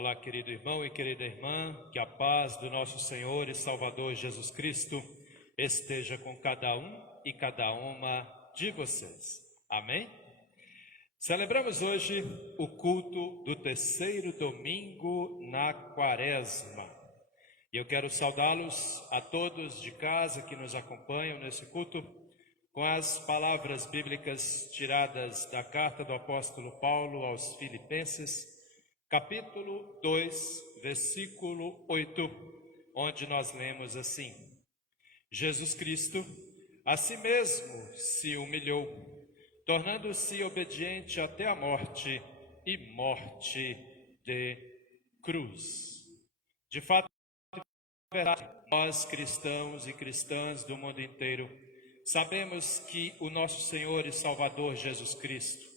Olá, querido irmão e querida irmã, que a paz do nosso Senhor e Salvador Jesus Cristo esteja com cada um e cada uma de vocês. Amém? Celebramos hoje o culto do terceiro domingo na Quaresma. E eu quero saudá-los a todos de casa que nos acompanham nesse culto com as palavras bíblicas tiradas da carta do apóstolo Paulo aos Filipenses, capítulo 2, versículo 8, onde nós lemos assim: Jesus Cristo a si mesmo se humilhou, tornando-se obediente até a morte e morte de cruz. De fato, é verdade, nós cristãos e cristãs do mundo inteiro sabemos que o nosso Senhor e Salvador Jesus Cristo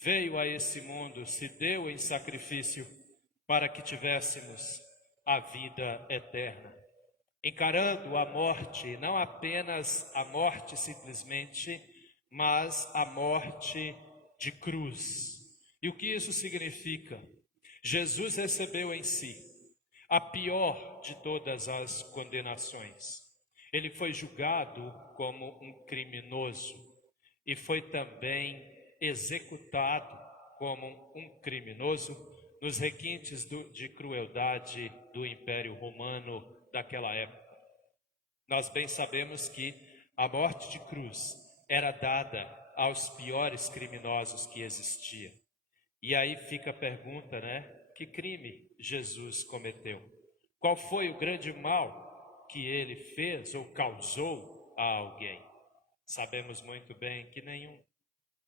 veio a esse mundo, se deu em sacrifício para que tivéssemos a vida eterna, encarando a morte, não apenas a morte simplesmente, mas a morte de cruz. E o que isso significa? Jesus recebeu em si a pior de todas as condenações. Ele foi julgado como um criminoso e foi também executado como um criminoso nos requintes de crueldade do Império Romano daquela época. Nós bem sabemos que a morte de cruz era dada aos piores criminosos que existia. E aí fica a pergunta, Que crime Jesus cometeu? Qual foi o grande mal que ele fez ou causou a alguém? Sabemos muito bem que nenhum.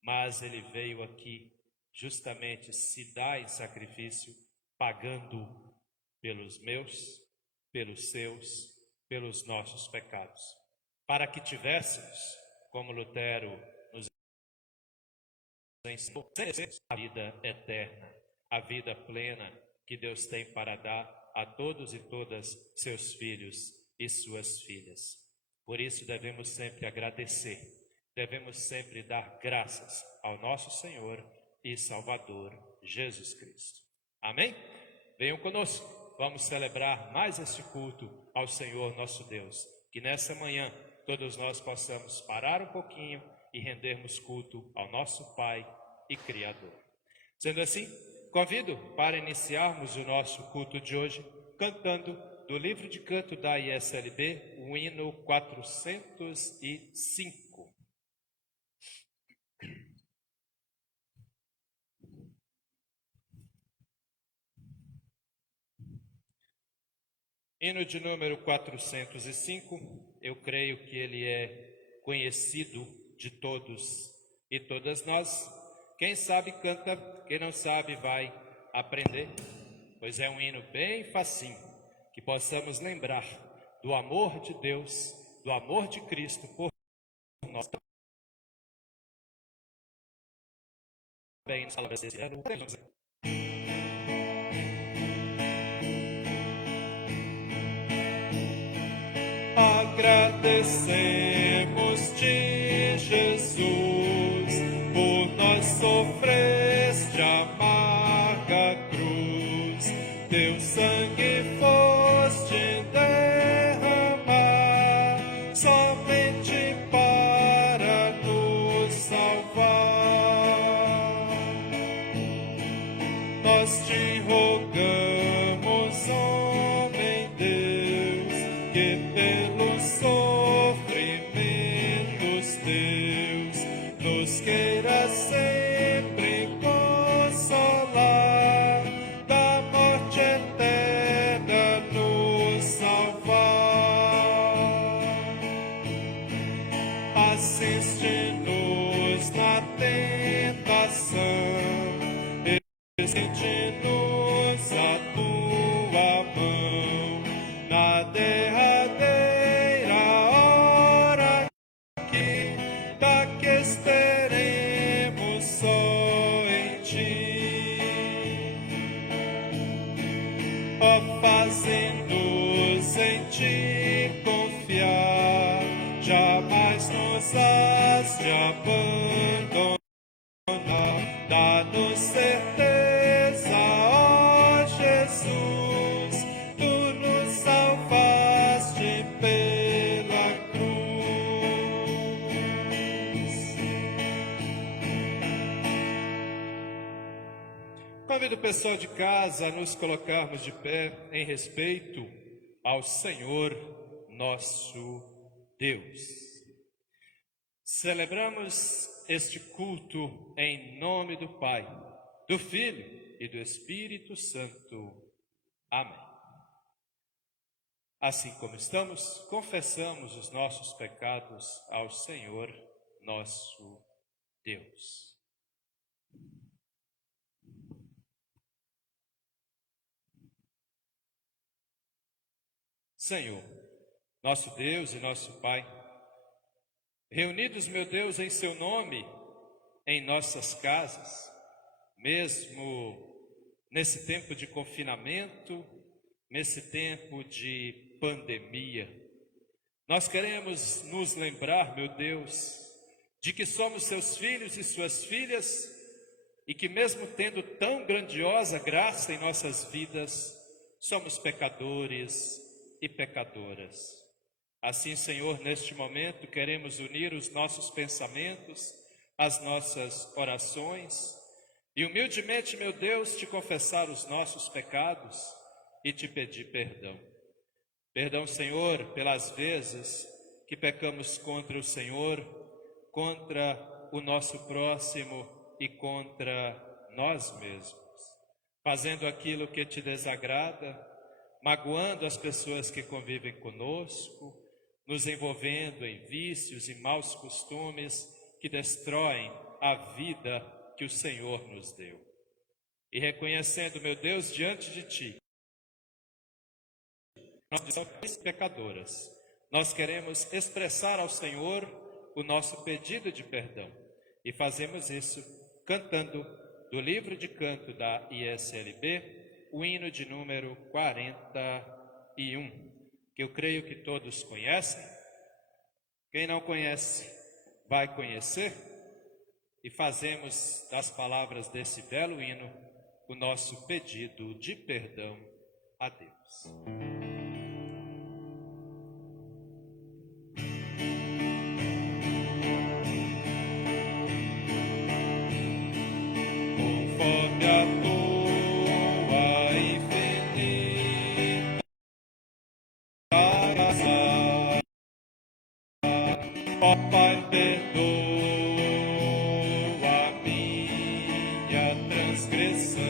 Mas ele veio aqui justamente se dar em sacrifício, pagando pelos meus, pelos seus, pelos nossos pecados, para que tivéssemos, como Lutero nos ensinou, a vida eterna, a vida plena que Deus tem para dar a todos e todas seus filhos e suas filhas. Por isso devemos sempre agradecer. Devemos sempre dar graças ao nosso Senhor e Salvador Jesus Cristo. Amém? Venham conosco, vamos celebrar mais este culto ao Senhor nosso Deus. Que nessa manhã todos nós possamos parar um pouquinho e rendermos culto ao nosso Pai e Criador. Sendo assim, convido para iniciarmos o nosso culto de hoje cantando do livro de canto da ISLB, o hino 405. Hino de número 405, eu creio que ele é conhecido de todos e todas nós. Quem sabe canta, quem não sabe vai aprender, pois é um hino bem facinho, que possamos lembrar do amor de Deus, do amor de Cristo por nós. Bem, nas palavras desse ano, agradecemos-te, Jesus, por nós sofreste a amarga cruz, teu sangue foste derramar, somente para nos salvar. Nós te rogamos, homem Deus, que pelos sofrimentos teus nos queira sempre consolar, da morte eterna nos salvar. Assiste-nos na tentação, assiste-nos a Convido o pessoal de casa a nos colocarmos de pé em respeito ao Senhor nosso Deus. Celebramos este culto em nome do Pai, do Filho e do Espírito Santo. Amém. Assim como estamos, confessamos os nossos pecados ao Senhor nosso Deus. Senhor, nosso Deus e nosso Pai, reunidos, meu Deus, em seu nome, em nossas casas, mesmo nesse tempo de confinamento, nesse tempo de pandemia, nós queremos nos lembrar, meu Deus, de que somos seus filhos e suas filhas e que mesmo tendo tão grandiosa graça em nossas vidas, somos pecadores e pecadoras. Assim, Senhor, neste momento queremos unir os nossos pensamentos, as nossas orações e humildemente, meu Deus, te confessar os nossos pecados e te pedir perdão. Perdão, Senhor, pelas vezes que pecamos contra o Senhor, contra o nosso próximo e contra nós mesmos, fazendo aquilo que te desagrada, magoando as pessoas que convivem conosco, nos envolvendo em vícios e maus costumes que destroem a vida que o Senhor nos deu. E reconhecendo, meu Deus, diante de Ti, nós somos pecadoras, nós queremos expressar ao Senhor o nosso pedido de perdão. E fazemos isso cantando do livro de canto da ISLB, o hino de número 41, que eu creio que todos conhecem. Quem não conhece, vai conhecer. E fazemos das palavras desse belo hino o nosso pedido de perdão a Deus. Conforme a tua infinita graça, ó Pai, perdoa a minha transgressão,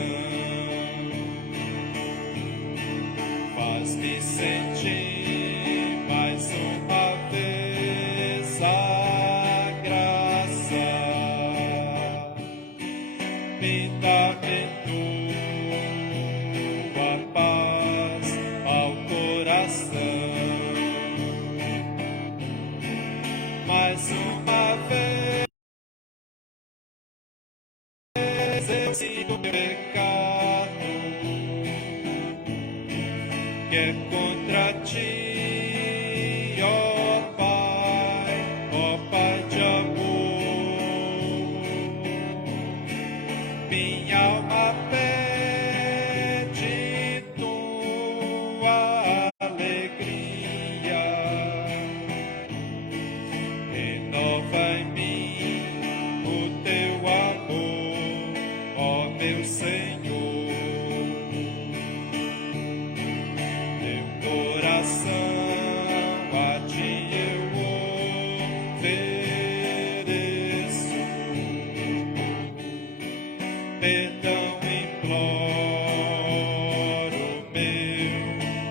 faz-me sentir mais uma vez a graça, me dá-me tua paz ao coração. Mais uma vez eu sinto pecado, que é contra Ti, ó Pai de amor. Minha alma pede Tua alegria, renova em mim o Teu amor, ó meu Senhor. Meu coração a Ti eu ofereço, perdão imploro, meu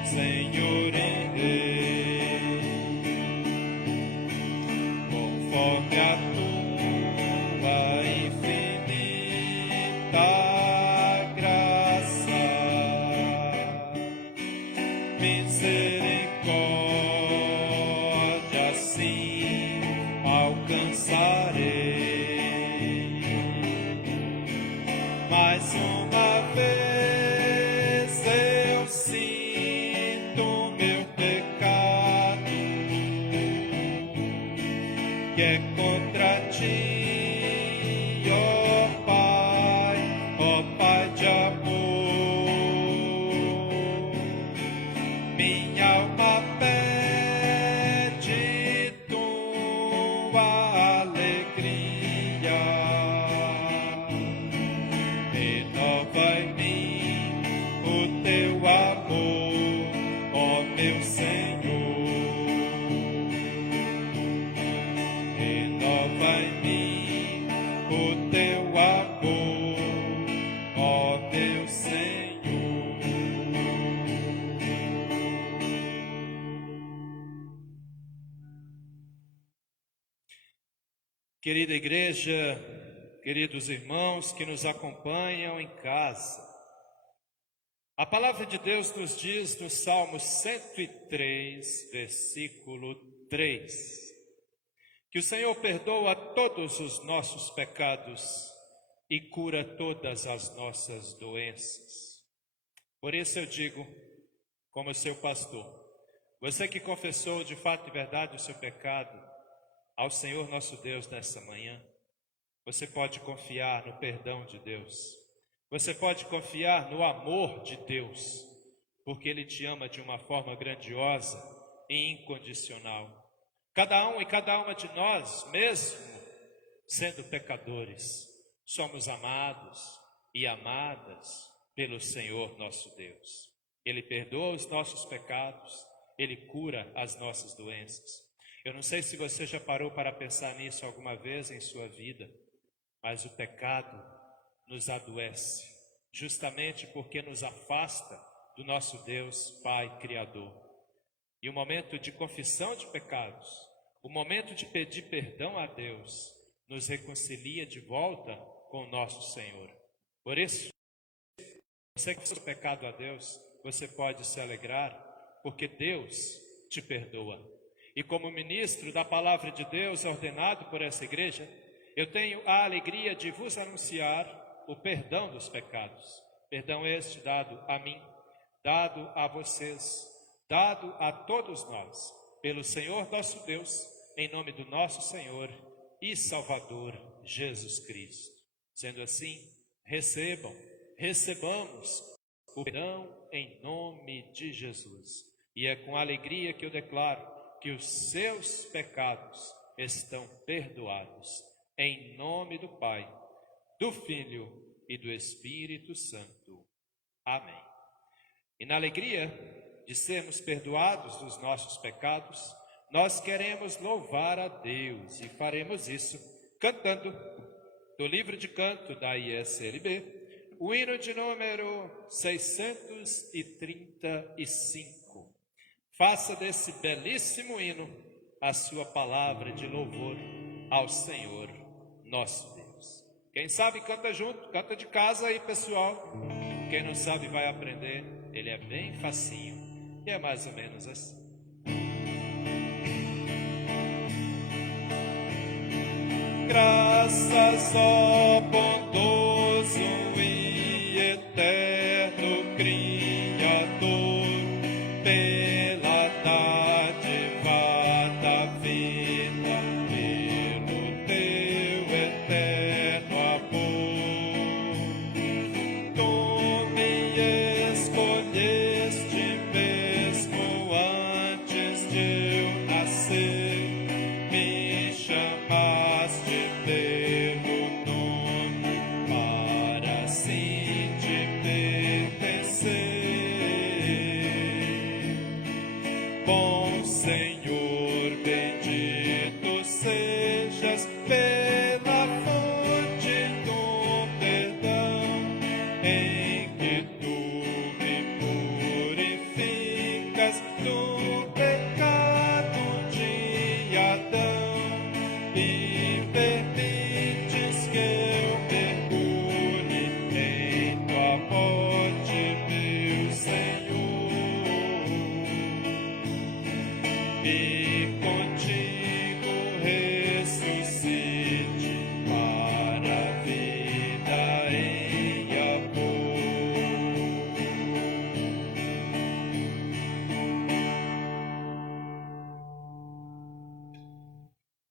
Senhor e Rei. Conforme a tua infinita graça, misericórdia sim alcançarei. Mas Querida igreja, queridos irmãos que nos acompanham em casa, a palavra de Deus nos diz no Salmo 103, versículo 3, que o Senhor perdoa todos os nossos pecados e cura todas as nossas doenças. Por isso eu digo, como seu pastor, você que confessou de fato e verdade o seu pecado ao Senhor nosso Deus nessa manhã, você pode confiar no perdão de Deus, você pode confiar no amor de Deus, porque Ele te ama de uma forma grandiosa e incondicional. Cada um e cada uma de nós, mesmo sendo pecadores, somos amados e amadas pelo Senhor nosso Deus. Ele perdoa os nossos pecados, Ele cura as nossas doenças. Eu não sei se você já parou para pensar nisso alguma vez em sua vida, mas o pecado nos adoece, justamente porque nos afasta do nosso Deus Pai Criador. E o momento de confissão de pecados, o momento de pedir perdão a Deus, nos reconcilia de volta com o nosso Senhor. Por isso, você que fez o pecado a Deus, você pode se alegrar, porque Deus te perdoa. E como ministro da palavra de Deus ordenado por essa igreja, eu tenho a alegria de vos anunciar o perdão dos pecados. Perdão este dado a mim, dado a vocês, dado a todos nós, pelo Senhor nosso Deus, em nome do nosso Senhor e Salvador Jesus Cristo. Sendo assim, recebamos o perdão em nome de Jesus. E é com alegria que eu declaro que os seus pecados estão perdoados, em nome do Pai, do Filho e do Espírito Santo. Amém. E na alegria de sermos perdoados dos nossos pecados, nós queremos louvar a Deus e faremos isso cantando do livro de canto da ISLB, o hino de número 635. Faça desse belíssimo hino a sua palavra de louvor ao Senhor nosso Deus. Quem sabe canta junto, canta de casa aí, pessoal. Quem não sabe vai aprender, ele é bem facinho e é mais ou menos assim. Graças ao bondoso e eterno Criador, pela dádiva da vida, pelo teu eterno amor. Tu me escolheste mesmo antes de eu nascer, me chamaste pelo nome para assim te pertencer. Bom Senhor, bendito sejas pela fonte do perdão, em que tu me purificas do pecado de Adão e permites que eu mergulhe em tua morte, meu Senhor, e contigo ressuscite para a vida em amor.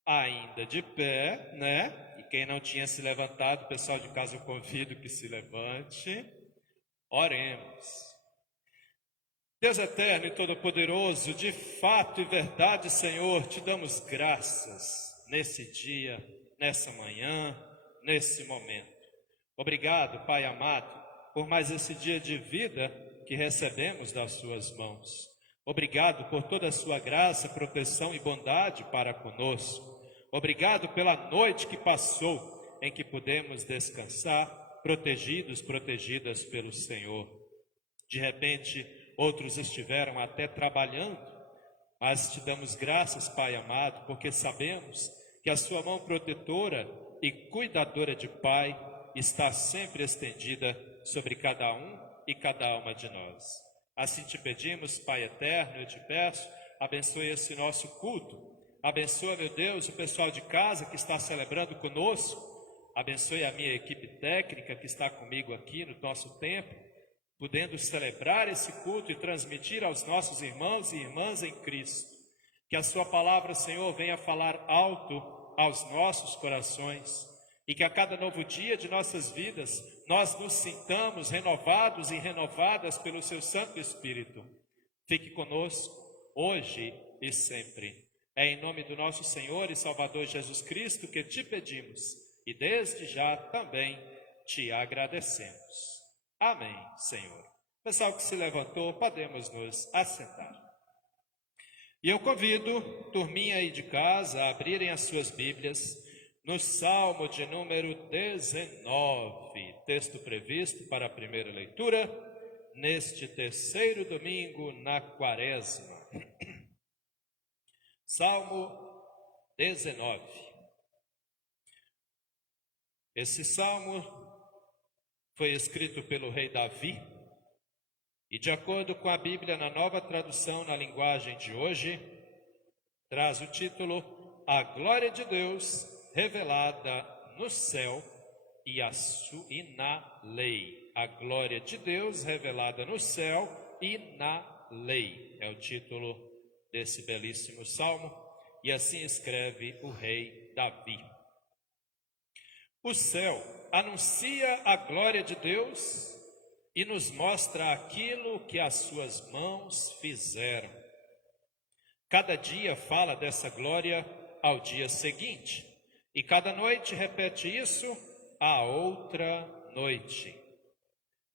Ainda de pé, né? E quem não tinha se levantado, o pessoal de casa eu convido que se levante. Oremos. Deus eterno e todo-poderoso, de fato e verdade, Senhor, te damos graças nesse dia, nessa manhã, nesse momento. Obrigado, Pai amado, por mais esse dia de vida que recebemos das suas mãos. Obrigado por toda a sua graça, proteção e bondade para conosco. Obrigado pela noite que passou, em que pudemos descansar, protegidos, protegidas pelo Senhor. De repente, outros estiveram até trabalhando, mas te damos graças, Pai amado, porque sabemos que que a sua mão protetora e cuidadora de Pai está sempre estendida sobre cada um e cada uma de nós. Assim te pedimos, Pai eterno, eu te peço, abençoe esse nosso culto. Abençoa, meu Deus, o pessoal de casa que está celebrando conosco. Abençoe a minha equipe técnica que está comigo aqui no nosso templo, podendo celebrar esse culto e transmitir aos nossos irmãos e irmãs em Cristo. Que a sua palavra, Senhor, venha falar alto aos nossos corações e que a cada novo dia de nossas vidas nós nos sintamos renovados e renovadas pelo seu Santo Espírito. Fique conosco hoje e sempre. É em nome do nosso Senhor e Salvador Jesus Cristo que te pedimos e desde já também te agradecemos. Amém, Senhor. Pessoal que se levantou, podemos nos assentar. E eu convido, turminha aí de casa, a abrirem as suas Bíblias no Salmo de número 19, texto previsto para a primeira leitura, neste terceiro domingo na Quaresma. Salmo 19. Esse salmo foi escrito pelo rei Davi e, de acordo com a Bíblia, na Nova Tradução, na linguagem de hoje, traz o título A Glória de Deus revelada no céu e na lei. A glória de Deus revelada no céu e na lei. É o título desse belíssimo salmo, e assim escreve o rei Davi. O céu anuncia a glória de Deus e nos mostra aquilo que as suas mãos fizeram. Cada dia fala dessa glória ao dia seguinte, e cada noite repete isso à outra noite.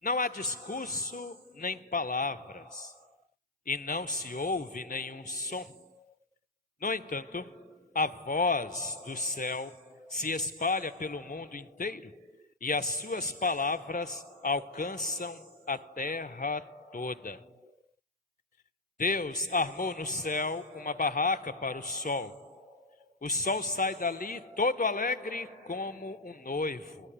Não há discurso nem palavras, e não se ouve nenhum som. No entanto, a voz do céu se espalha pelo mundo inteiro, e as suas palavras alcançam a terra toda. Deus armou no céu uma barraca para o sol. O sol sai dali todo alegre como um noivo,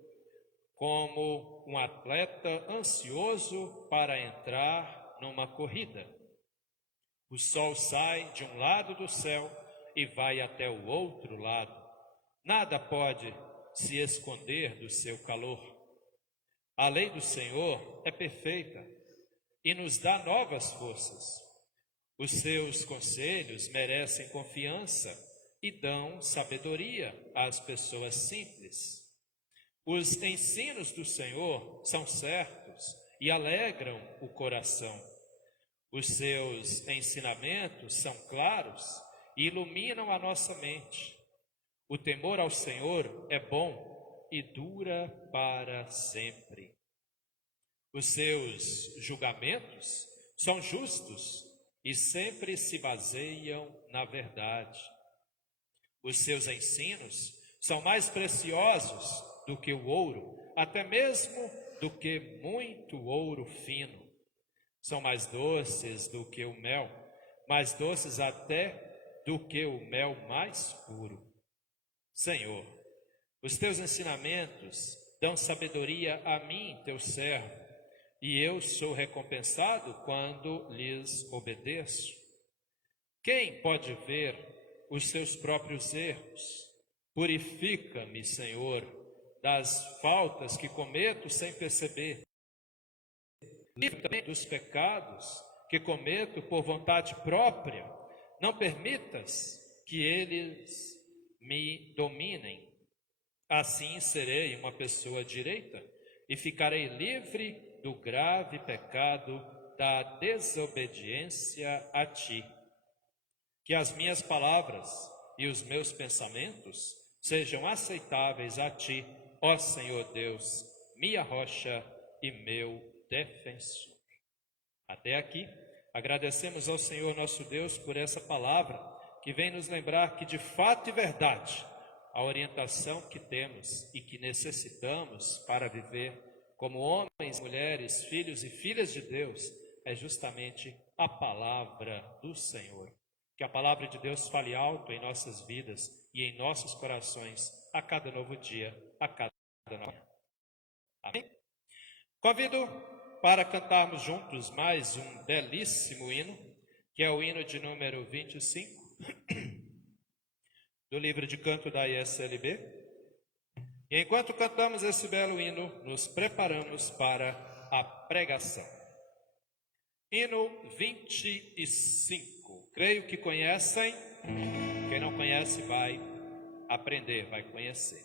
como um atleta ansioso para entrar numa corrida. O sol sai de um lado do céu e vai até o outro lado. Nada pode se esconder do seu calor. A lei do Senhor é perfeita e nos dá novas forças. Os seus conselhos merecem confiança e dão sabedoria às pessoas simples. Os ensinos do Senhor são certos e alegram o coração. Os seus ensinamentos são claros e iluminam a nossa mente. O temor ao Senhor é bom e dura para sempre. Os seus julgamentos são justos e sempre se baseiam na verdade. Os seus ensinos são mais preciosos do que o ouro, até mesmo do que muito ouro fino. São mais doces do que o mel, mais doces até do que o mel mais puro. Senhor, os teus ensinamentos dão sabedoria a mim, teu servo, e eu sou recompensado quando lhes obedeço. Quem pode ver os seus próprios erros? Purifica-me, Senhor, das faltas que cometo sem perceber. Livra-me dos pecados que cometo por vontade própria. Não permitas que eles me dominem. Assim serei uma pessoa direita e ficarei livre do grave pecado da desobediência a ti. Que as minhas palavras e os meus pensamentos sejam aceitáveis a ti, ó Senhor Deus, minha rocha e meu defensor. Até aqui, agradecemos ao Senhor nosso Deus por essa palavra que vem nos lembrar que de fato e verdade a orientação que temos e que necessitamos para viver como homens, mulheres, filhos e filhas de Deus é justamente a palavra do Senhor. Que a palavra de Deus fale alto em nossas vidas e em nossos corações a cada novo dia, a cada nova manhã. Amém? Convido para cantarmos juntos mais um belíssimo hino, que é o hino de número 25, do livro de canto da ISLB. E enquanto cantamos esse belo hino, nos preparamos para a pregação. Hino 25. Creio que conhecem. Quem não conhece vai aprender, vai conhecer.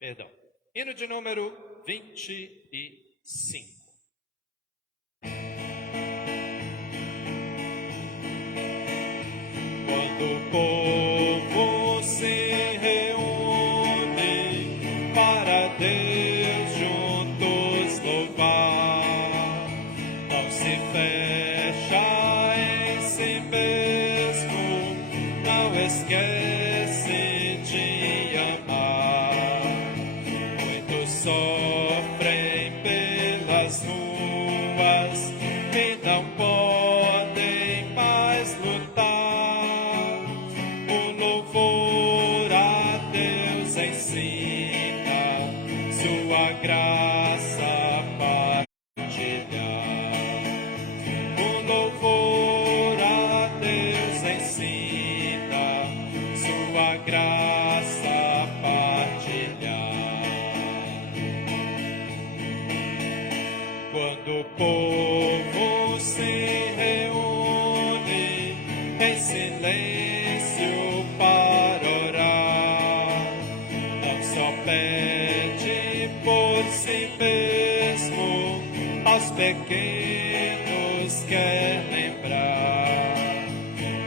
Perdão. Hino de número 25. Quando o povo se reúne para Deus juntos louvar, não se fecha em si mesmo, não esquece de amar. Muitos sofrem pelas ruas e não podem mais lutar. O louvor a Deus ensina, sua graça partilhar. O louvor a Deus ensina, sua graça partilhar. Quando o povo se reúne em silêncio para orar, não só pede por si mesmo, aos pequenos quer lembrar.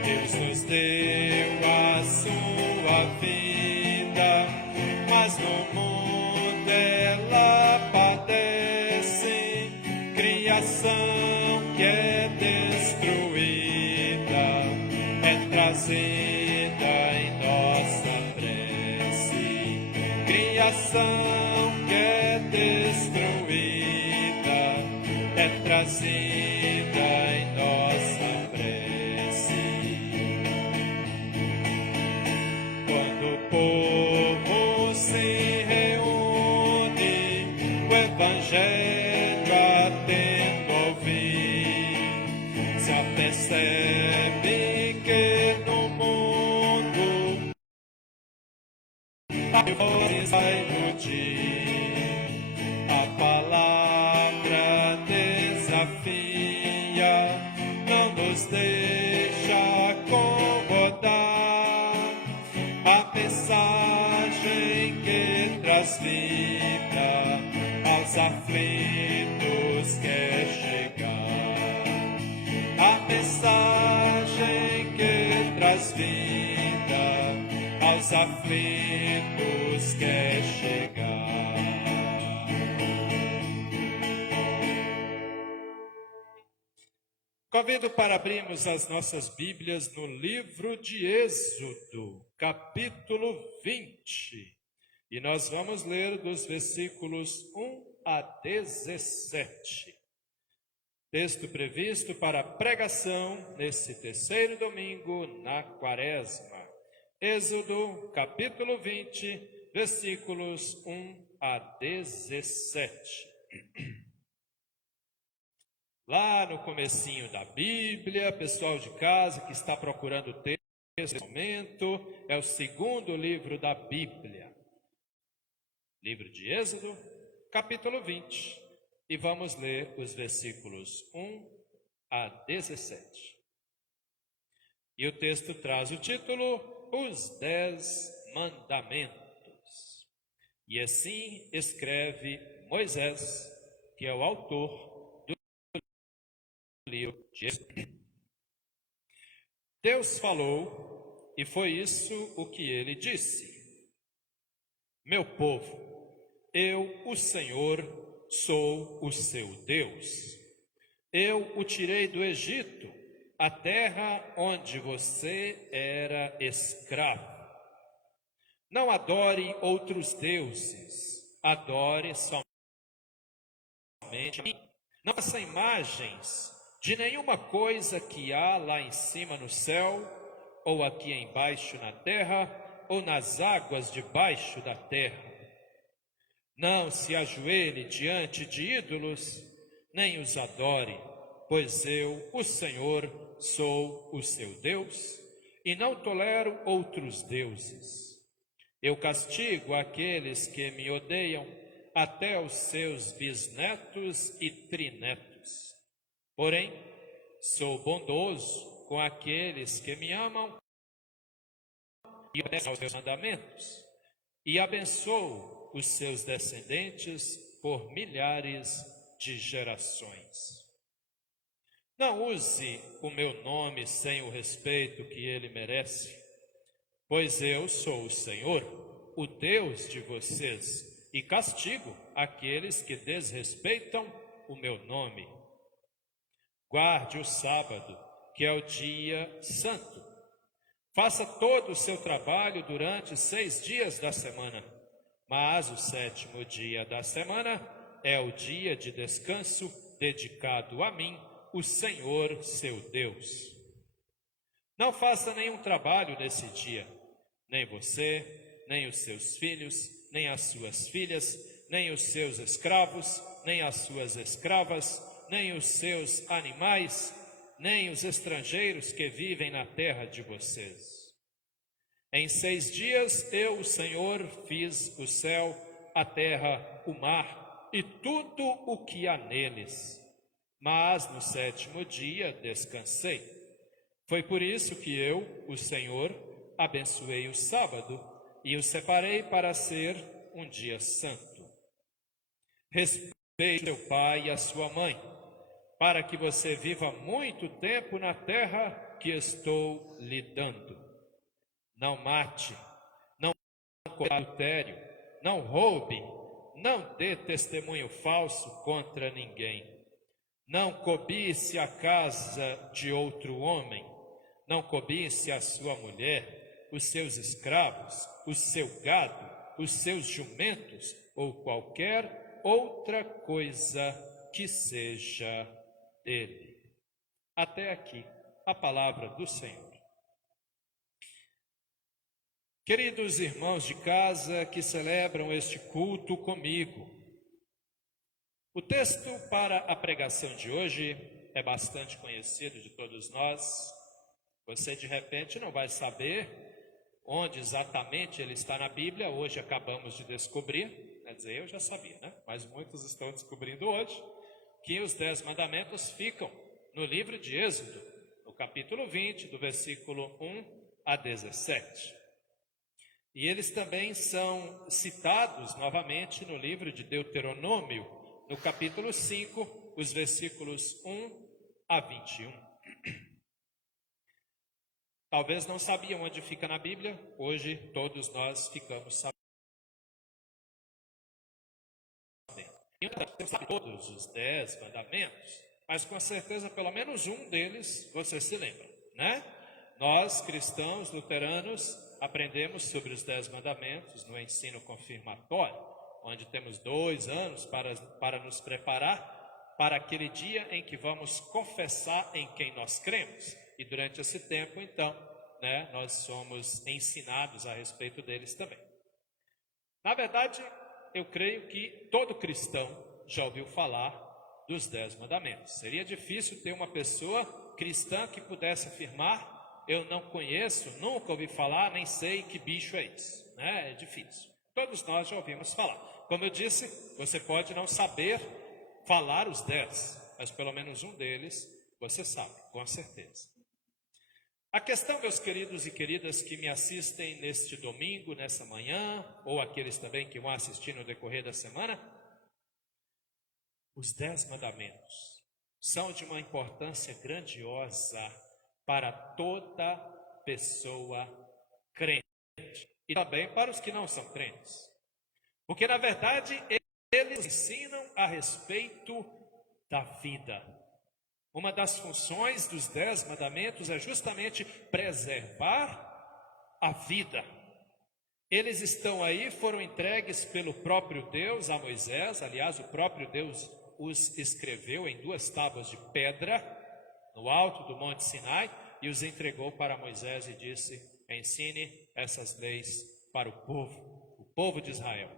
Deus nos deu a sua vida, mas no mundo ela padece. Criação que é destruída é trazida em nossa prece. Criação que é destruída é trazida em nossa prece. Quando o povo se reúne, o Evangelho atento ouvir, se apercebe que no mundo a voz vai iludir. A palavra desafia, não nos deixa acomodar. A mensagem que traz vida aos aflitos quer chegar. A mensagem que traz vida aos aflitos quer chegar. Convido para abrirmos as nossas Bíblias no livro de Êxodo, capítulo 20. E nós vamos ler dos versículos 1 a 17. Texto previsto para pregação nesse terceiro domingo na Quaresma. Êxodo, capítulo 20, versículos 1 a 17. Lá no comecinho da Bíblia, pessoal de casa que está procurando o texto nesse momento, é o segundo livro da Bíblia. Livro de Êxodo, capítulo 20. E vamos ler os versículos 1 a 17. E o texto traz o título, Os 10 Mandamentos. E assim escreve Moisés, que é o autor do livro de Êxodo. Deus falou, e foi isso o que ele disse. Meu povo, eu, o Senhor, sou o seu Deus. Eu o tirei do Egito, a terra onde você era escravo. Não adore outros deuses, adore somente a mim. Não faça imagens de nenhuma coisa que há lá em cima no céu, ou aqui embaixo na terra, ou nas águas debaixo da terra. Não se ajoelhe diante de ídolos, nem os adore, pois eu, o Senhor, sou o seu Deus, e não tolero outros deuses. Eu castigo aqueles que me odeiam, até os seus bisnetos e trinetos. Porém, sou bondoso com aqueles que me amam e obedecem aos meus mandamentos, e abençoo os seus descendentes por milhares de gerações. Não use o meu nome sem o respeito que ele merece, pois eu sou o Senhor, o Deus de vocês, e castigo aqueles que desrespeitam o meu nome. Guarde o sábado, que é o dia santo. Faça todo o seu trabalho durante 6 dias da semana, mas o 7º dia da semana é o dia de descanso dedicado a mim, o Senhor seu Deus. Não faça nenhum trabalho nesse dia, nem você, nem os seus filhos, nem as suas filhas, nem os seus escravos, nem as suas escravas, nem os seus animais, nem os estrangeiros que vivem na terra de vocês. Em 6 dias eu, o Senhor, fiz o céu, a terra, o mar e tudo o que há neles. Mas no 7º dia descansei. Foi por isso que eu, o Senhor, abençoei o sábado e o separei para ser um dia santo. Respeite seu pai e a sua mãe, para que você viva muito tempo na terra que estou lhe dando. Não mate, não cometa adultério, não roube, não dê testemunho falso contra ninguém. Não cobice a casa de outro homem, não cobice a sua mulher, os seus escravos, o seu gado, os seus jumentos ou qualquer outra coisa que seja dele. Até aqui a palavra do Senhor. Queridos irmãos de casa que celebram este culto comigo, o texto para a pregação de hoje é bastante conhecido de todos nós. Você de repente não vai saber onde exatamente ele está na Bíblia, hoje acabamos de descobrir, quer dizer, eu já sabia, né? Mas muitos estão descobrindo hoje que os 10 mandamentos ficam no livro de Êxodo, no capítulo 20, do versículo 1 a 17. E eles também são citados novamente no livro de Deuteronômio, no capítulo 5, os versículos 1 a 21. Talvez não sabiam onde fica na Bíblia, hoje todos nós ficamos sabendo. E não sabe todos os 10 mandamentos, mas com certeza pelo menos um deles você se lembra, né? Nós, cristãos luteranos, aprendemos sobre os 10 mandamentos no ensino confirmatório, onde temos 2 anos para nos preparar para aquele dia em que vamos confessar em quem nós cremos. E durante esse tempo, então, nós somos ensinados a respeito deles também. Na verdade, eu creio que todo cristão já ouviu falar dos 10 mandamentos. Seria difícil ter uma pessoa cristã que pudesse afirmar: eu não conheço, nunca ouvi falar, nem sei que bicho é isso. É difícil. Todos nós já ouvimos falar. Como eu disse, você pode não saber falar os 10, mas pelo menos um deles você sabe, com certeza. A questão, meus queridos e queridas que me assistem neste domingo, nessa manhã, ou aqueles também que vão assistir no decorrer da semana, os 10 mandamentos são de uma importância grandiosa para toda pessoa crente e também para os que não são crentes. Porque, na verdade, eles ensinam a respeito da vida. Uma das funções dos 10 mandamentos é justamente preservar a vida. Eles estão aí, foram entregues pelo próprio Deus a Moisés. Aliás, o próprio Deus os escreveu em 2 tábuas de pedra, no alto do Monte Sinai e os entregou para Moisés e disse: ensine essas leis para o povo de Israel.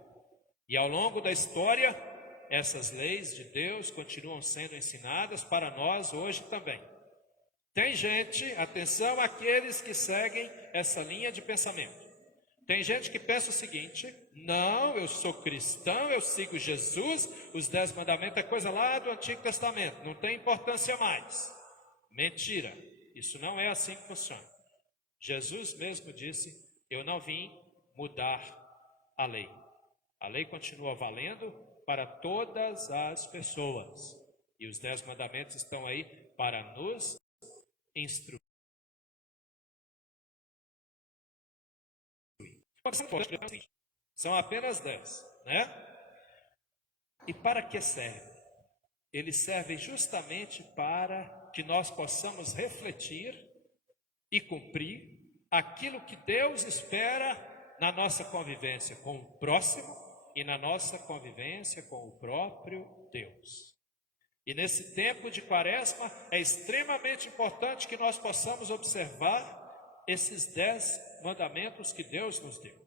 E ao longo da história, essas leis de Deus continuam sendo ensinadas para nós hoje também. Tem gente, atenção àqueles que seguem essa linha de pensamento. Tem gente que pensa o seguinte: não, eu sou cristão, eu sigo Jesus, os 10 mandamentos é coisa lá do Antigo Testamento, não tem importância mais. Mentira, isso não é assim que funciona. Jesus mesmo disse: eu não vim mudar a lei. A lei continua valendo para todas as pessoas. E os 10 mandamentos estão aí para nos instruir. São apenas 10, né? E para que servem? Eles servem justamente para que nós possamos refletir e cumprir aquilo que Deus espera na nossa convivência com o próximo e na nossa convivência com o próprio Deus. E nesse tempo de quaresma é extremamente importante que nós possamos observar esses 10 mandamentos que Deus nos deu.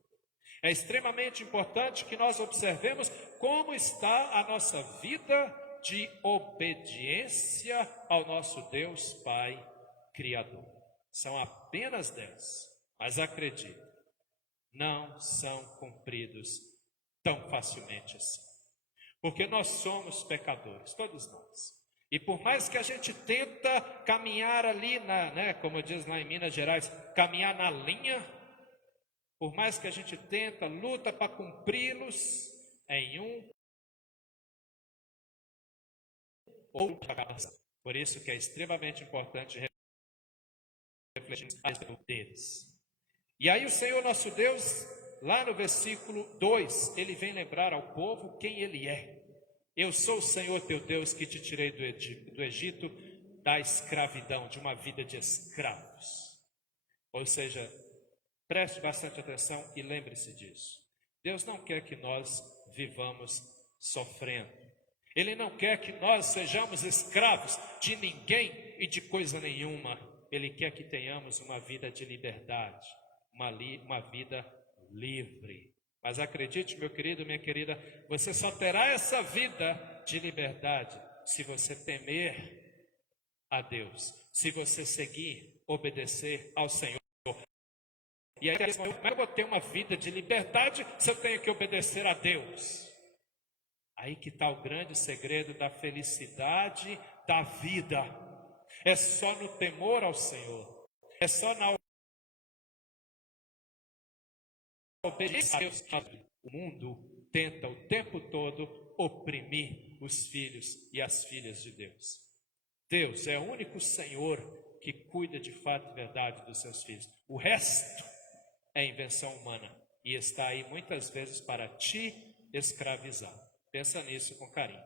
É extremamente importante que nós observemos como está a nossa vida de obediência ao nosso Deus Pai Criador. São apenas 10, mas acredite, não são cumpridos tão facilmente assim. Porque nós somos pecadores, todos nós. E por mais que a gente tenta caminhar ali, como diz lá em Minas Gerais, caminhar na linha, por mais que a gente tenta, luta para cumpri-los, em um ou outra. Por isso que é extremamente importante refletir a respeito deles. E aí o Senhor nosso Deus, lá no versículo 2, ele vem lembrar ao povo quem ele é. Eu sou o Senhor teu Deus que te tirei do Egito, da escravidão, de uma vida de escravos. Ou seja, preste bastante atenção e lembre-se disso. Deus não quer que nós vivamos sofrendo. Ele não quer que nós sejamos escravos de ninguém e de coisa nenhuma. Ele quer que tenhamos uma vida de liberdade, uma vida livre. Mas acredite, meu querido, minha querida, você só terá essa vida de liberdade se você temer a Deus, se você seguir, obedecer ao Senhor. E aí, como eu vou ter uma vida de liberdade se eu tenho que obedecer a Deus? Aí que está o grande segredo da felicidade da vida. É só no temor ao Senhor, é só na obediência a Deus. O mundo tenta o tempo todo oprimir os filhos e as filhas de Deus. Deus é o único Senhor que cuida de fato e verdade dos seus filhos. O resto é invenção humana e está aí muitas vezes para te escravizar. Pensa nisso com carinho.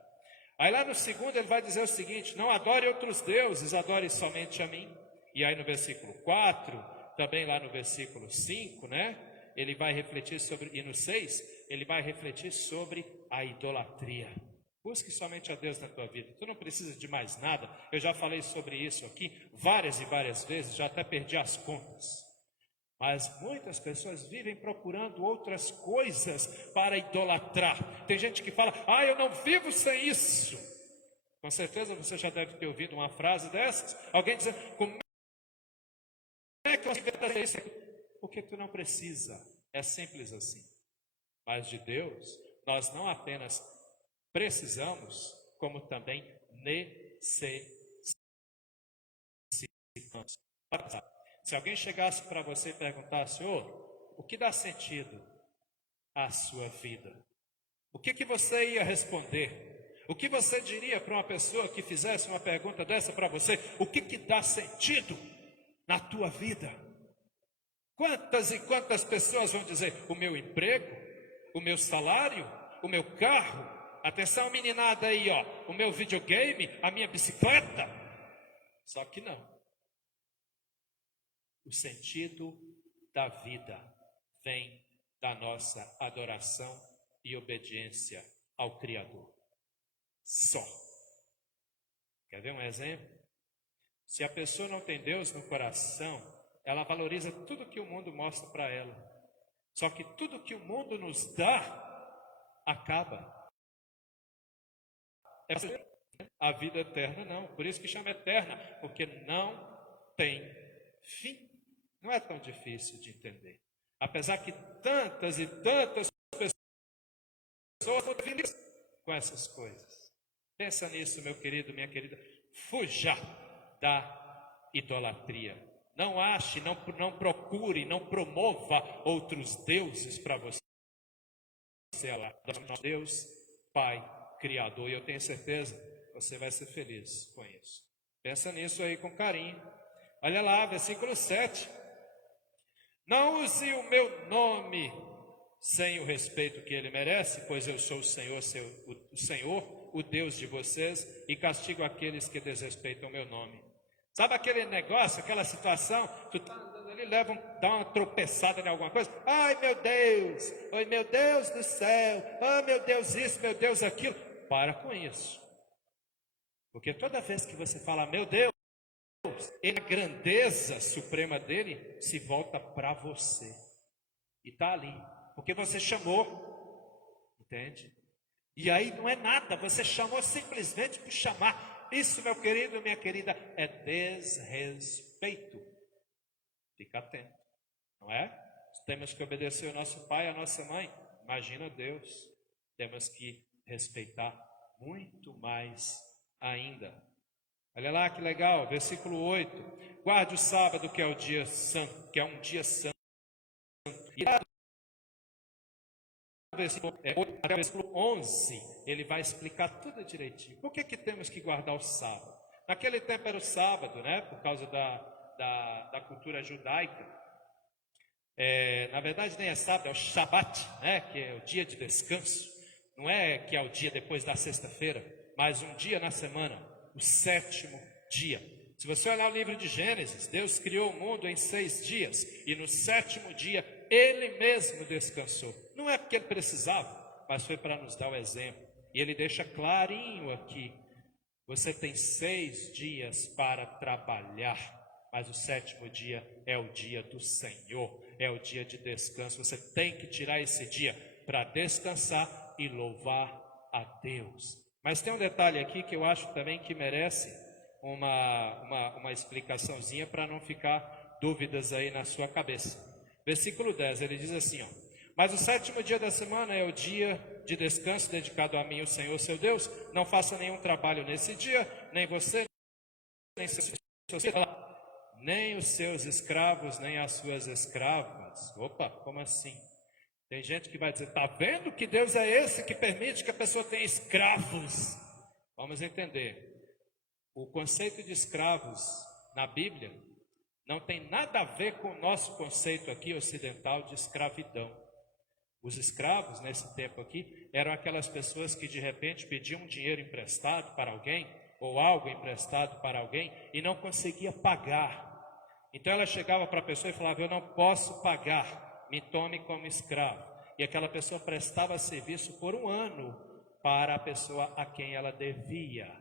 Aí lá no segundo ele vai dizer o seguinte: não adore outros deuses, adore somente a mim. E aí no versículo 4, também lá no versículo 5, ele vai refletir sobre, e no 6, ele vai refletir sobre a idolatria. Busque somente a Deus na tua vida. Tu não precisa de mais nada. Eu já falei sobre isso aqui várias e várias vezes, já até perdi as contas. Mas muitas pessoas vivem procurando outras coisas para idolatrar. Tem gente que fala: eu não vivo sem isso. Com certeza você já deve ter ouvido uma frase dessas. Alguém dizendo: como é que eu vivo sem isso? Porque tu não precisa. É simples assim. Mas de Deus, nós não apenas precisamos, como também necessitamos. Se alguém chegasse para você e perguntasse: o que dá sentido à sua vida? O que você ia responder? O que você diria para uma pessoa que fizesse uma pergunta dessa para você? O que dá sentido na tua vida? Quantas e quantas pessoas vão dizer: o meu emprego, o meu salário, o meu carro? Atenção, meninada aí, o meu videogame, a minha bicicleta. Só que não. O sentido da vida vem da nossa adoração e obediência ao Criador. Só. Quer ver um exemplo? Se a pessoa não tem Deus no coração, ela valoriza tudo que o mundo mostra para ela. Só que tudo que o mundo nos dá, acaba. A vida eterna não. Por isso que chama eterna, porque não tem fim. Não é tão difícil de entender. Apesar que tantas e tantas pessoas estão felizes com essas coisas. Pensa nisso, meu querido, minha querida. Fuja da idolatria. Não ache, não procure, não promova outros deuses para você. Deus, Pai, Criador. E eu tenho certeza que você vai ser feliz com isso. Pensa nisso aí com carinho. Olha lá, versículo 7. Não use o meu nome sem o respeito que ele merece, pois eu sou o Senhor, o Deus de vocês, e castigo aqueles que desrespeitam o meu nome. Sabe aquele negócio, aquela situação, tu está andando ali, dá uma tropeçada em alguma coisa, ai meu Deus, oi meu Deus do céu, ai meu Deus isso, meu Deus aquilo. Para com isso, porque toda vez que você fala meu Deus, a grandeza suprema dele se volta para você, e está ali, porque você chamou, entende? E aí não é nada, você chamou simplesmente por chamar. Isso, meu querido, minha querida, é desrespeito. Fica atento, não é? Temos que obedecer o nosso pai, a nossa mãe. Imagina Deus. Temos que respeitar muito mais ainda. Olha lá que legal, versículo 8. Guarde o sábado, que é o dia santo, que é um dia santo. E até o versículo 11, ele vai explicar tudo direitinho. Por que temos que guardar o sábado? Naquele tempo era o sábado, né? Por causa da cultura judaica. Na verdade nem é sábado, é o Shabat, né? Que é o dia de descanso. Não é que é o dia depois da sexta-feira, mas um dia na semana, o 7º dia. Se você olhar o livro de Gênesis, Deus criou o mundo em 6 dias, e no 7º dia Ele mesmo descansou. Não é porque Ele precisava, mas foi para nos dar o exemplo. E Ele deixa clarinho aqui, você tem 6 dias para trabalhar, mas o 7º dia é o dia do Senhor, é o dia de descanso. Você tem que tirar esse dia para descansar e louvar a Deus. Mas tem um detalhe aqui que eu acho também que merece uma explicaçãozinha para não ficar dúvidas aí na sua cabeça. Versículo 10, ele diz assim, ó: mas o 7º dia da semana é o dia de descanso dedicado a mim, o Senhor seu Deus. Não faça nenhum trabalho nesse dia, nem você, nem os seus escravos, nem as suas escravas. Opa, como assim? Tem gente que vai dizer, está vendo que Deus é esse que permite que a pessoa tenha escravos? Vamos entender. O conceito de escravos na Bíblia não tem nada a ver com o nosso conceito aqui ocidental de escravidão. Os escravos, nesse tempo aqui, eram aquelas pessoas que de repente pediam dinheiro emprestado para alguém, ou algo emprestado para alguém, e não conseguia pagar. Então ela chegava para a pessoa e falava, eu não posso pagar, me tome como escravo. E aquela pessoa prestava serviço por 1 ano para a pessoa a quem ela devia.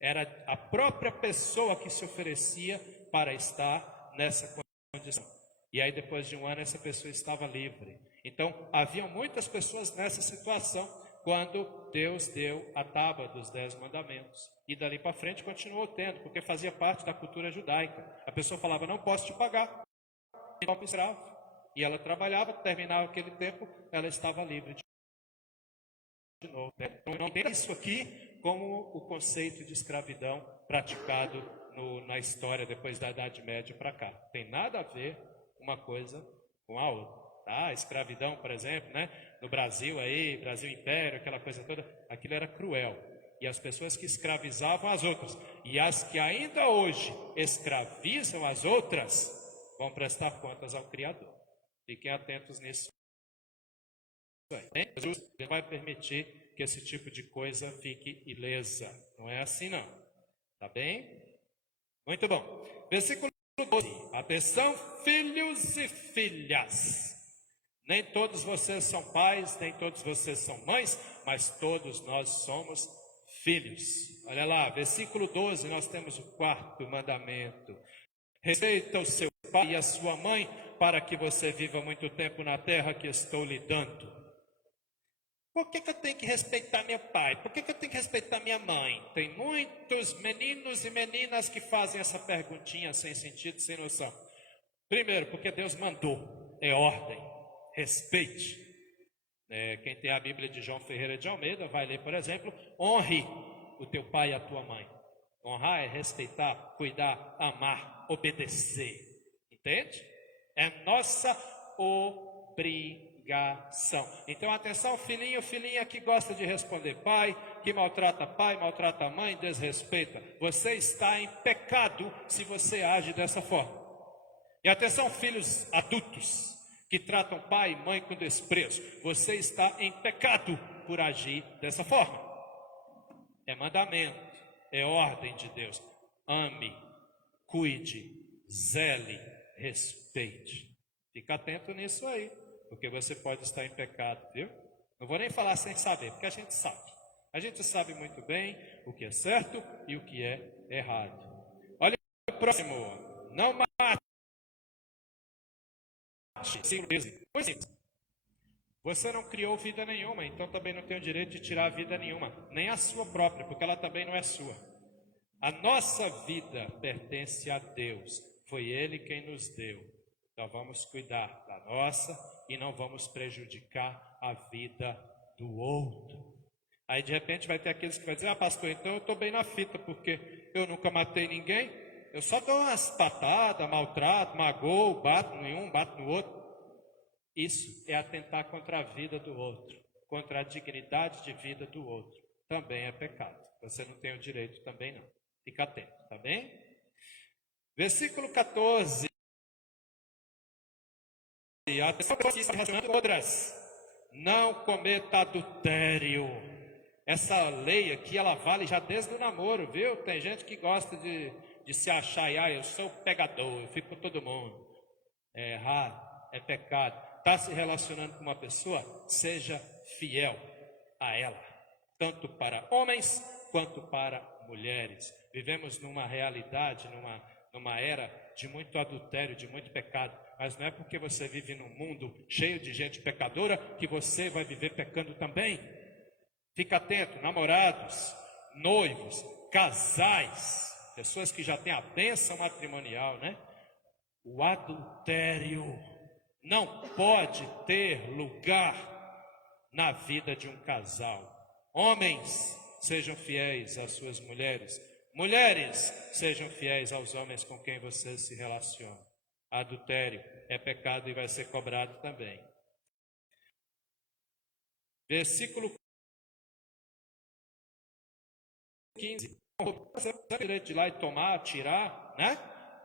Era a própria pessoa que se oferecia para estar nessa condição. E aí depois de 1 ano essa pessoa estava livre. Então havia muitas pessoas nessa situação quando Deus deu a tábua dos 10 mandamentos. E dali para frente continuou tendo, porque fazia parte da cultura judaica. A pessoa falava, não posso te pagar, como escravo. E ela trabalhava, terminava aquele tempo, ela estava livre de novo. Então não tem isso aqui como o conceito de escravidão praticado na história depois da Idade Média para cá. Tem nada a ver uma coisa com a outra. Tá? A escravidão, por exemplo, né? No Brasil aí, Brasil Império, aquela coisa toda, aquilo era cruel. E as pessoas que escravizavam as outras, e as que ainda hoje escravizam as outras, vão prestar contas ao Criador. Fiquem atentos nisso. Jesus não vai permitir que esse tipo de coisa fique ilesa. Não é assim não. Tá bem? Muito bom. Versículo 12. Atenção, filhos e filhas. Nem todos vocês são pais, nem todos vocês são mães, mas todos nós somos filhos. Olha lá, versículo 12, nós temos o quarto mandamento. Respeita o seu pai e a sua mãe, para que você viva muito tempo na terra que estou lhe dando. Por que eu tenho que respeitar meu pai? Por que eu tenho que respeitar minha mãe? Tem muitos meninos e meninas que fazem essa perguntinha sem sentido, sem noção. Primeiro, porque Deus mandou, é ordem, respeite. Quem tem a Bíblia de João Ferreira de Almeida vai ler, por exemplo, honre o teu pai e a tua mãe. Honrar é respeitar, cuidar, amar, obedecer. Entende? É nossa obrigação. Então, atenção, filhinho, filhinha que gosta de responder pai, pai, maltrata a mãe, desrespeita. Você está em pecado se você age dessa forma. E atenção, filhos adultos que tratam pai e mãe com desprezo. Você está em pecado por agir dessa forma. É mandamento, é ordem de Deus. Ame, cuide, zele, respeite. Fica atento nisso aí, porque você pode estar em pecado, viu? Não vou nem falar sem saber, porque a gente sabe. A gente sabe muito bem o que é certo e o que é errado. Olha o próximo. Não mate. Você não criou vida nenhuma, então também não tem o direito de tirar vida nenhuma, nem a sua própria, porque ela também não é sua. A nossa vida pertence a Deus, foi Ele quem nos deu. Então vamos cuidar da nossa e não vamos prejudicar a vida do outro. Aí de repente vai ter aqueles que vão dizer, pastor, então eu estou bem na fita, porque eu nunca matei ninguém, eu só dou umas patadas, maltrato, magoo, bato em um, bato no outro. Isso é atentar contra a vida do outro, contra a dignidade de vida do outro. Também é pecado. Você não tem o direito também não. Fica atento, tá bem? Versículo 14. Outras. Não cometa adultério. Essa lei aqui, ela vale já desde o namoro, viu? Tem gente que gosta de se achar, eu sou pegador, eu fico com todo mundo. É errado, é pecado. Está se relacionando com uma pessoa, seja fiel a ela, tanto para homens quanto para mulheres. Vivemos numa realidade, numa era de muito adultério, de muito pecado, mas não é porque você vive num mundo cheio de gente pecadora que você vai viver pecando também. Fica atento, namorados, noivos, casais, pessoas que já têm a bênção matrimonial, né? O adultério não pode ter lugar na vida de um casal. Homens, sejam fiéis às suas mulheres. Mulheres, sejam fiéis aos homens com quem você se relaciona. Adultério é pecado e vai ser cobrado também. Versículo 15. Você tem direito de ir lá e tomar, tirar, né?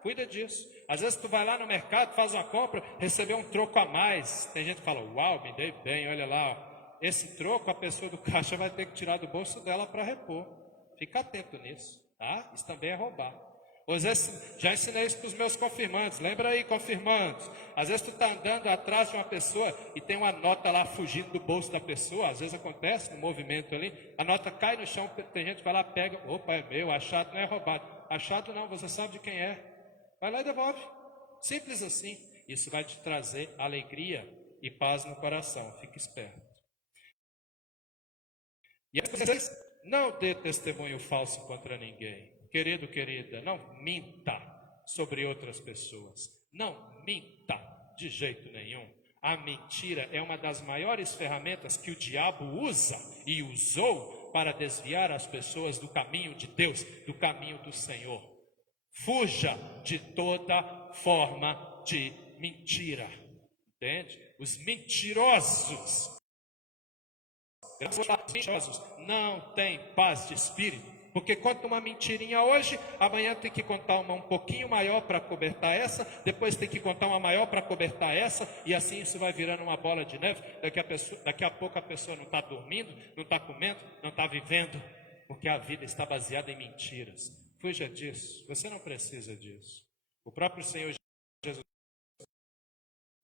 Cuida disso. Às vezes tu vai lá no mercado, faz uma compra, recebeu um troco a mais. Tem gente que fala, uau, me dei bem, olha lá. Ó. Esse troco a pessoa do caixa vai ter que tirar do bolso dela para repor. Fica atento nisso, tá? Isso também é roubar. Às vezes, já ensinei isso para os meus confirmandos. Lembra aí, confirmandos? Às vezes tu está andando atrás de uma pessoa e tem uma nota lá fugindo do bolso da pessoa. Às vezes acontece no movimento ali. A nota cai no chão, tem gente que vai lá, pega. Opa, é meu, achado não é roubado. Achado não, você sabe de quem é. Vai lá e devolve. Simples assim. Isso vai te trazer alegria e paz no coração. Fique esperto. E as pessoas, não dê testemunho falso contra ninguém. Querido, querida, não minta sobre outras pessoas. Não minta de jeito nenhum. A mentira é uma das maiores ferramentas que o diabo usa e usou para desviar as pessoas do caminho de Deus, do caminho do Senhor. Fuja de toda forma de mentira. Entende? Os mentirosos não têm paz de espírito. Porque conta uma mentirinha hoje, amanhã tem que contar uma um pouquinho maior para cobertar essa, depois tem que contar uma maior para cobertar essa, e assim isso vai virando uma bola de neve. Daqui a pouco a pessoa não está dormindo, não está comendo, não está vivendo, porque a vida está baseada em mentiras. Fuja disso, você não precisa disso. O próprio Senhor Jesus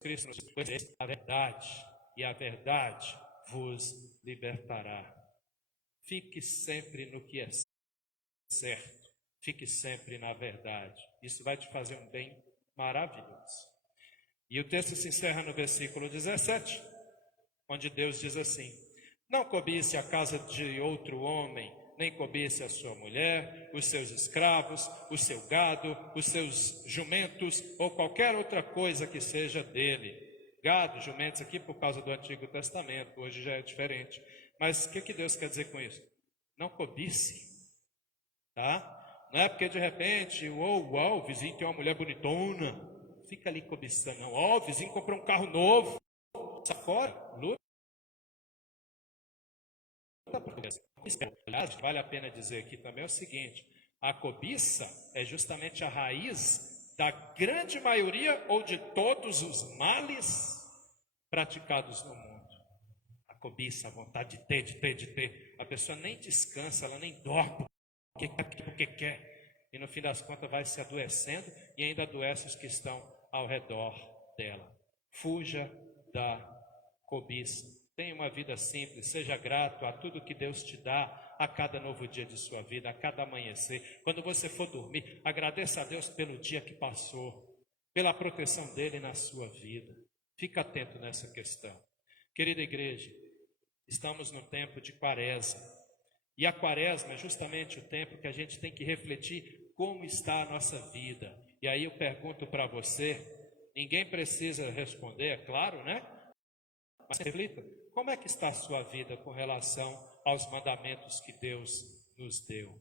Cristo nos diz a verdade, e a verdade vos libertará. Fique sempre no que é certo. Fique sempre na verdade. Isso vai te fazer um bem maravilhoso. E o texto se encerra no versículo 17, onde Deus diz assim: não cobice a casa de outro homem, nem cobice a sua mulher, os seus escravos, o seu gado, os seus jumentos ou qualquer outra coisa que seja dele. Gado, jumentos aqui por causa do Antigo Testamento, hoje já é diferente. Mas o que Deus quer dizer com isso? Não cobice, tá? Não é porque de repente, o vizinho tem uma mulher bonitona, fica ali cobiçando, não. O vizinho comprou um carro novo, sai fora, luta. Aliás, vale a pena dizer aqui também o seguinte: a cobiça é justamente a raiz da grande maioria ou de todos os males praticados no mundo. A cobiça, a vontade de ter. A pessoa nem descansa, ela nem dorme porque quer. E no fim das contas vai se adoecendo e ainda adoece os que estão ao redor dela. Fuja da cobiça. Tenha uma vida simples, seja grato a tudo que Deus te dá a cada novo dia de sua vida, a cada amanhecer. Quando você for dormir, agradeça a Deus pelo dia que passou, pela proteção dele na sua vida. Fica atento nessa questão. Querida igreja, estamos no tempo de Quaresma. E a Quaresma é justamente o tempo que a gente tem que refletir como está a nossa vida. E aí eu pergunto para você, ninguém precisa responder, é claro, né? Mas reflita, como é que está a sua vida com relação aos mandamentos que Deus nos deu?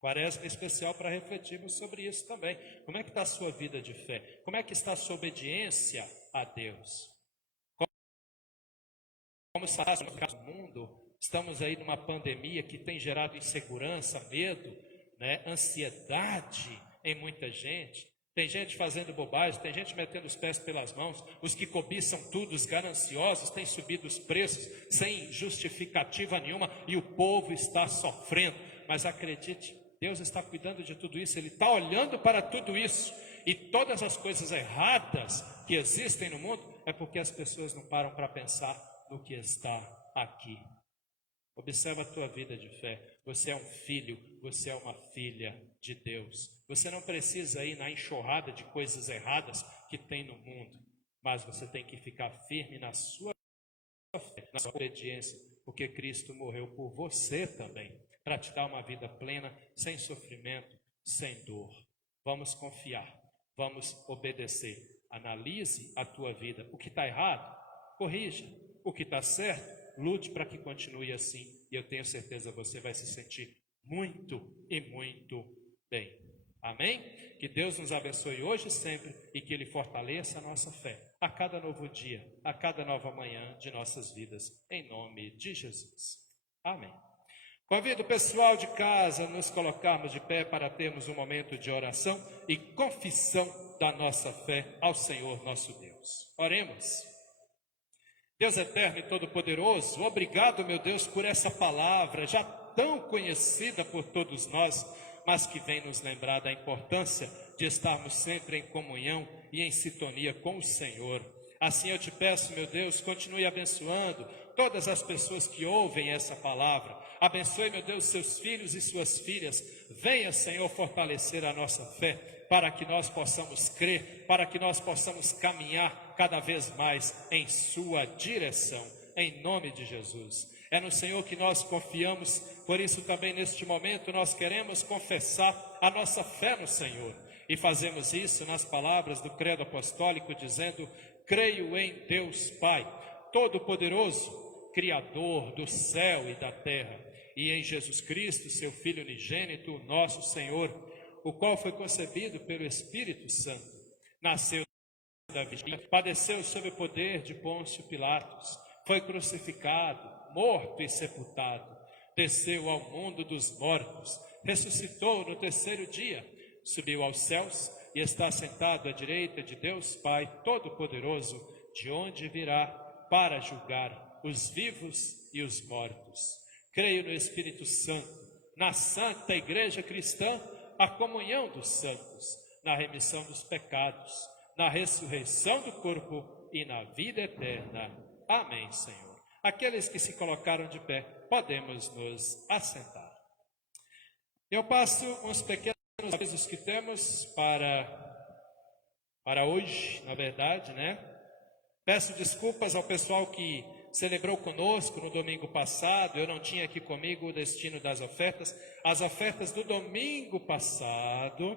Quaresma é especial para refletirmos sobre isso também. Como é que está a sua vida de fé? Como é que está a sua obediência a Deus? Como está no mundo? Estamos aí numa pandemia que tem gerado insegurança, medo, né? Ansiedade em muita gente. Tem gente fazendo bobagem, tem gente metendo os pés pelas mãos. Os que cobiçam tudo, os gananciosos, têm subido os preços sem justificativa nenhuma e o povo está sofrendo. Mas acredite, Deus está cuidando de tudo isso, Ele está olhando para tudo isso. E todas as coisas erradas que existem no mundo é porque as pessoas não param para pensar no que está aqui. Observa a tua vida de fé. Você é um filho, você é uma filha de Deus. Você não precisa ir na enxurrada de coisas erradas que tem no mundo, mas você tem que ficar firme na sua fé, na sua obediência, porque Cristo morreu por você também, para te dar uma vida plena, sem sofrimento, sem dor. Vamos confiar, vamos obedecer. Analise a tua vida. O que está errado, corrija. O que está certo, lute para que continue assim. E eu tenho certeza que você vai se sentir muito e muito bem. Amém? Que Deus nos abençoe hoje e sempre e que Ele fortaleça a nossa fé a cada novo dia, a cada nova manhã de nossas vidas, em nome de Jesus. Amém. Convido o pessoal de casa a nos colocarmos de pé para termos um momento de oração e confissão da nossa fé ao Senhor nosso Deus. Oremos. Deus eterno e todo-poderoso, obrigado, meu Deus, por essa palavra já tão conhecida por todos nós, mas que vem nos lembrar da importância de estarmos sempre em comunhão e em sintonia com o Senhor. Assim eu te peço, meu Deus, continue abençoando todas as pessoas que ouvem essa palavra. Abençoe, meu Deus, seus filhos e suas filhas. Venha, Senhor, fortalecer a nossa fé, para que nós possamos crer, para que nós possamos caminhar cada vez mais em sua direção, em nome de Jesus. É no Senhor que nós confiamos, por isso também neste momento nós queremos confessar a nossa fé no Senhor. E fazemos isso nas palavras do credo apostólico, dizendo: creio em Deus Pai, Todo-Poderoso, Criador do céu e da terra, e em Jesus Cristo, seu Filho unigênito, nosso Senhor, o qual foi concebido pelo Espírito Santo, nasceu da Virgem, padeceu sob o poder de Pôncio Pilatos, foi crucificado, morto e sepultado, desceu ao mundo dos mortos, ressuscitou no terceiro dia, subiu aos céus e está sentado à direita de Deus Pai Todo-Poderoso, de onde virá para julgar os vivos e os mortos. Creio no Espírito Santo, na Santa Igreja Cristã, a comunhão dos santos, na remissão dos pecados, na ressurreição do corpo e na vida eterna. Amém, Senhor. Aqueles que se colocaram de pé, podemos nos assentar. Eu passo uns pequenos avisos que temos para hoje, na verdade, né? Peço desculpas ao pessoal que celebrou conosco no domingo passado. Eu não tinha aqui comigo o destino das ofertas. As ofertas do domingo passado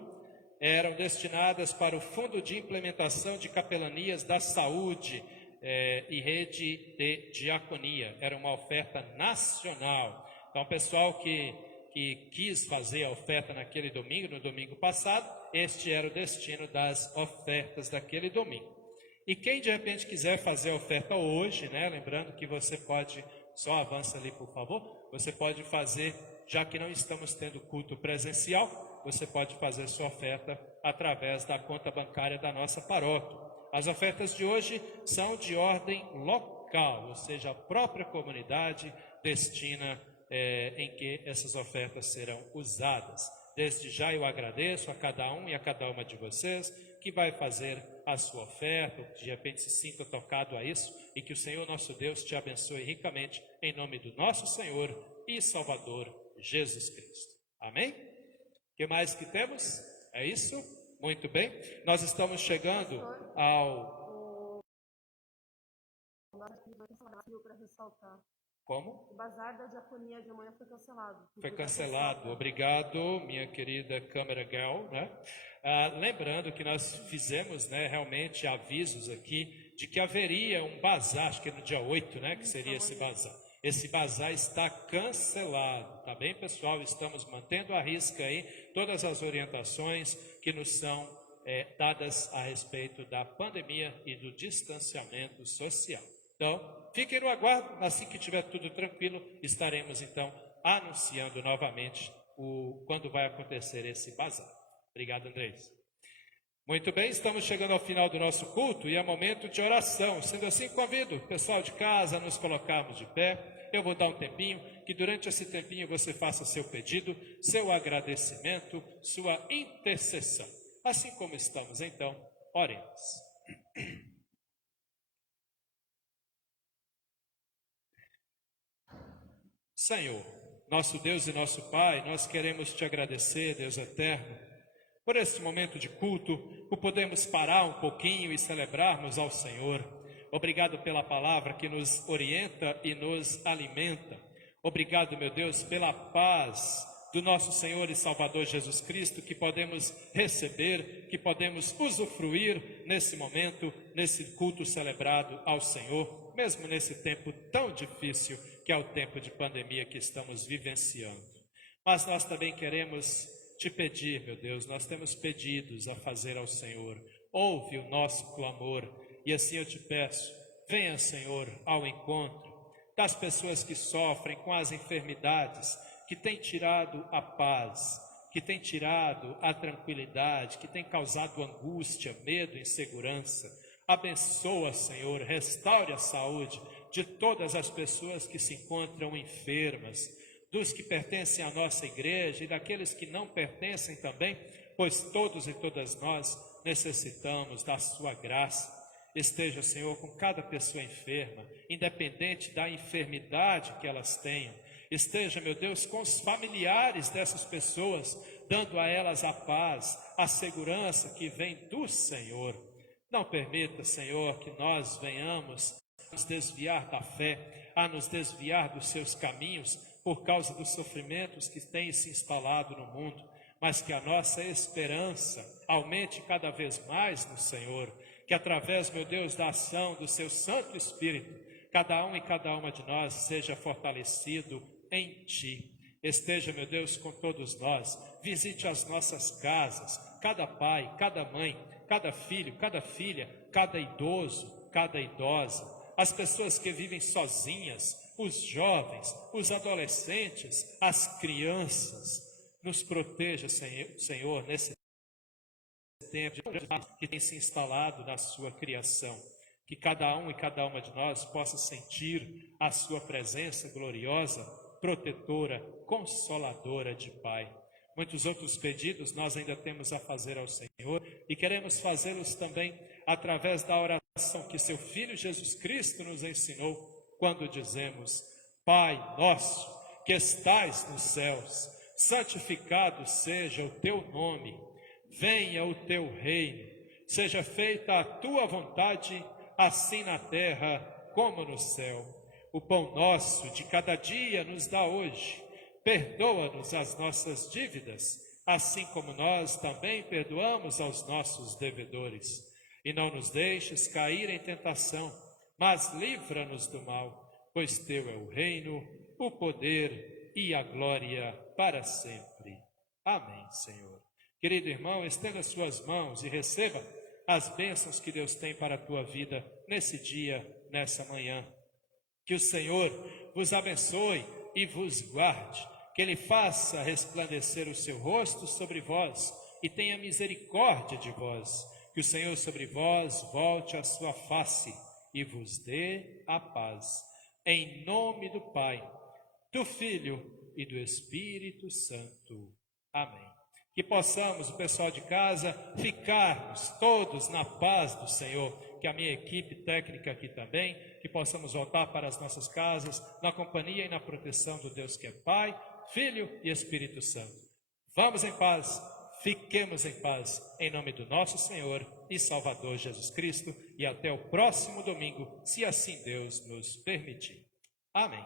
eram destinadas para o Fundo de Implementação de Capelanias da Saúde e Rede de Diaconia. Era uma oferta nacional. Então, o pessoal que quis fazer a oferta naquele domingo, no domingo passado, este era o destino das ofertas daquele domingo. E quem de repente quiser fazer a oferta hoje, né? Lembrando que você pode, só avança ali por favor, você pode fazer, já que não estamos tendo culto presencial, você pode fazer sua oferta através da conta bancária da nossa paróquia. As ofertas de hoje são de ordem local, ou seja, a própria comunidade destina em que essas ofertas serão usadas. Desde já eu agradeço a cada um e a cada uma de vocês que vai fazer a sua oferta, ou que de repente se sinta tocado a isso, e que o Senhor nosso Deus te abençoe ricamente, em nome do nosso Senhor e Salvador Jesus Cristo. Amém? O que mais que temos? É isso? Muito bem. Nós estamos chegando ao... Como? O bazar da diaconia de amanhã foi cancelado. Foi cancelado. Obrigado, minha querida câmera girl, né? Lembrando que nós fizemos, né, realmente avisos aqui de que haveria um bazar, acho que no dia 8, né, que seria esse bazar. Esse bazar está cancelado, tá bem, pessoal? Estamos mantendo à risca aí todas as orientações que nos são dadas a respeito da pandemia e do distanciamento social. Então, fiquem no aguardo, assim que tiver tudo tranquilo, estaremos então anunciando novamente quando vai acontecer esse bazar. Obrigado, Andrés. Muito bem, estamos chegando ao final do nosso culto e é momento de oração. Sendo assim, convido o pessoal de casa a nos colocarmos de pé. Eu vou dar um tempinho, que durante esse tempinho você faça seu pedido, seu agradecimento, sua intercessão. Assim como estamos, então, oremos. Senhor, nosso Deus e nosso Pai, nós queremos te agradecer, Deus eterno, por este momento de culto, por podermos parar um pouquinho e celebrarmos ao Senhor. Obrigado pela palavra que nos orienta e nos alimenta. Obrigado, meu Deus, pela paz do nosso Senhor e Salvador Jesus Cristo, que podemos receber, que podemos usufruir nesse momento, nesse culto celebrado ao Senhor, mesmo nesse tempo tão difícil que é o tempo de pandemia que estamos vivenciando. Mas nós também queremos te pedir, meu Deus, nós temos pedidos a fazer ao Senhor. Ouve o nosso clamor e assim eu te peço, venha, Senhor, ao encontro das pessoas que sofrem com as enfermidades, que têm tirado a paz, que têm tirado a tranquilidade, que têm causado angústia, medo, insegurança. Abençoa, Senhor, restaure a saúde de todas as pessoas que se encontram enfermas, dos que pertencem à nossa igreja e daqueles que não pertencem também, pois todos e todas nós necessitamos da sua graça. Esteja, Senhor, com cada pessoa enferma, independente da enfermidade que elas tenham. Esteja, meu Deus, com os familiares dessas pessoas, dando a elas a paz, a segurança que vem do Senhor. Não permita, Senhor, que nós venhamos nos desviar da fé, a nos desviar dos seus caminhos por causa dos sofrimentos que têm se instalado no mundo, mas que a nossa esperança aumente cada vez mais no Senhor, que através, meu Deus, da ação do seu Santo Espírito, cada um e cada uma de nós seja fortalecido em Ti. Esteja, meu Deus, com todos nós, visite as nossas casas, cada pai, cada mãe, cada filho, cada filha, cada idoso, cada idosa, as pessoas que vivem sozinhas, os jovens, os adolescentes, as crianças. Nos proteja, Senhor, nesse tempo que tem se instalado na sua criação. Que cada um e cada uma de nós possa sentir a sua presença gloriosa, protetora, consoladora de Pai. Muitos outros pedidos nós ainda temos a fazer ao Senhor e queremos fazê-los também através da oração que seu Filho Jesus Cristo nos ensinou quando dizemos: Pai nosso, que estais nos céus, santificado seja o teu nome, venha o teu reino, seja feita a tua vontade, assim na terra como no céu. O pão nosso de cada dia nos dá hoje. Perdoa-nos as nossas dívidas, assim como nós também perdoamos aos nossos devedores. E não nos deixes cair em tentação, mas livra-nos do mal, pois teu é o reino, o poder e a glória para sempre. Amém, Senhor. Querido irmão, estenda suas mãos e receba as bênçãos que Deus tem para a tua vida nesse dia, nessa manhã. Que o Senhor vos abençoe e vos guarde, que Ele faça resplandecer o seu rosto sobre vós e tenha misericórdia de vós. Que o Senhor sobre vós volte a sua face e vos dê a paz. Em nome do Pai, do Filho e do Espírito Santo. Amém. Que possamos, o pessoal de casa, ficarmos todos na paz do Senhor, que a minha equipe técnica aqui também, que possamos voltar para as nossas casas, na companhia e na proteção do Deus que é Pai, Filho e Espírito Santo. Vamos em paz, fiquemos em paz, em nome do nosso Senhor e Salvador Jesus Cristo, e até o próximo domingo, se assim Deus nos permitir. Amém.